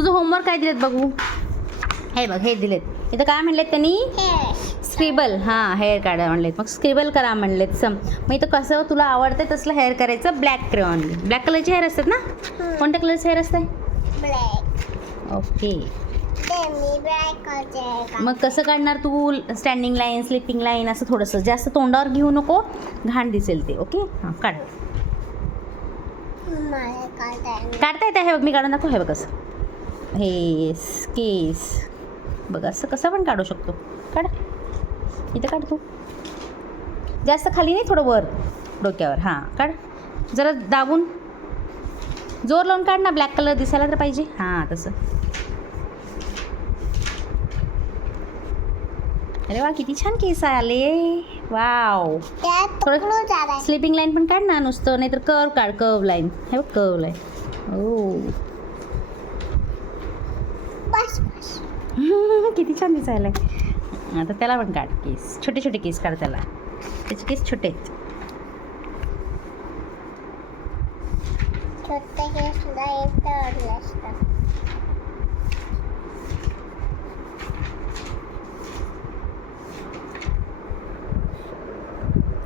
तुझं होमवर्क काय दिलेत बघू? हे बघ हे दिलेत. इथं काय म्हणलेत त्यांनी? स्क्रिबल हां हेअर काढा म्हणलेत. मग स्क्रिबल करा म्हणलेत. सम मग इथं कसं तुला आवडतं तसलं हेअर करायचं? ब्लॅक क्रेऑन ब्लॅक कलरचे हेअर असतात ना? कोणत्या कलरचे हेअर असते ब्लॅक ओके मग कसं काढणार तू? स्टँडिंग लाईन स्लिपिंग लाईन असं थोडंसं. जास्त तोंडावर घेऊ नको. घाण दिसेल ते ओके हां काढ. काढता येतं हे बघ मी काढून दाखव हे बघ कसं. हे केस. बघ असं कसं पण काढू शकतो. काढ. इथं काढ तू. जास्त खाली नाही थोडं वर. डोक्यावर. हां काढ. जरा दाबून. जोर लावून काढ ना ब्लॅक कलर दिसायला तर पाहिजे. हां तसं. अरे वा किती छान केस आले. वाव. थोडं- स्लिपिंग लाईन पण काढ ना नुसतं नाहीतर कर्व काढ कर्व लाईन हे बघ कर्व लाईन ओ. बस बस. किती छान दिसायला आता त्याला पण काढ केस. छोटे छोटे केस काढ त्याला. त्याचे केस छोटे आहेत. छोटे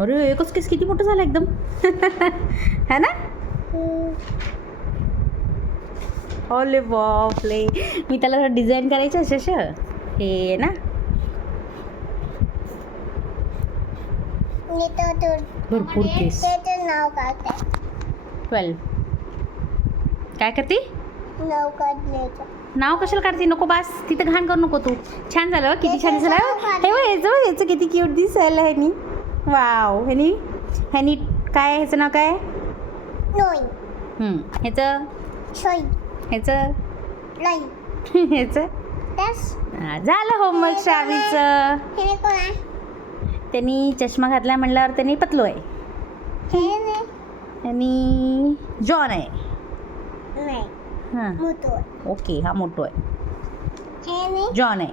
अरे एकच केस किती मोठं झालं एकदम. है ना? ओले बापले मी त्याला डिझाईन करायचं अशा हे ना. भरपूर केस ट्वेल्व काय करते? नाव कशाला काढते? नको बास. तिथं घाण करू नको तू. छान झालं किती छान दिसायला हे बघ याचं किती क्यूट दिसायला ह्यानी वाव ह्यानी ह्यानी काय ह्याचं नाव काय ह्याचं? ह्याचं? ह्याचं? झालं होमवर्क श्रावीचं. त्यांनी चष्मा घातला म्हणल्यावर त्यांनी पतलो आहे. आणि जॉन आहे. नाही. हां. ओके हा मोठो आहे. जॉन आहे.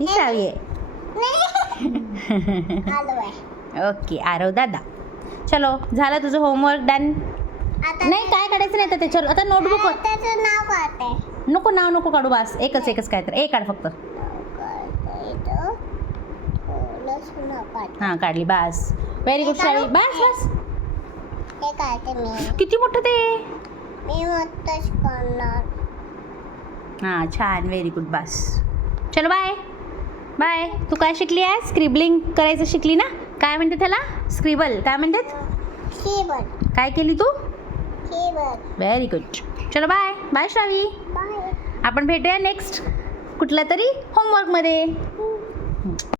ही श्रावी आहे. ओके आरव दादा. चलो झालं तुझं होमवर्क डन? आता नाही काय काढायचं नाही तर त्याच्यावर. आता नोटबुक त्याचं नाव काढते. नको नाव नको काढू बास. एकच एकच काय तर एक काढ फक्त. हां काढली. बास. व्हेरी गुड श्रावी बास बास. हे काढते मी. किती मोठं ते? मी करणार हां छान. व्हेरी गुड बास. चलो बाय बाय तू काय शिकली आहे स्क्रिबलिंग करायचं शिकली ना? काय म्हणते त्याला? स्क्रिबल काय म्हणतात? कीबोर्ड काय केली तू? व्हेरी गुड चलो बाय बाय श्रावी बाय आपण भेटूया नेक्स्ट कुठल्या तरी होमवर्कमध्ये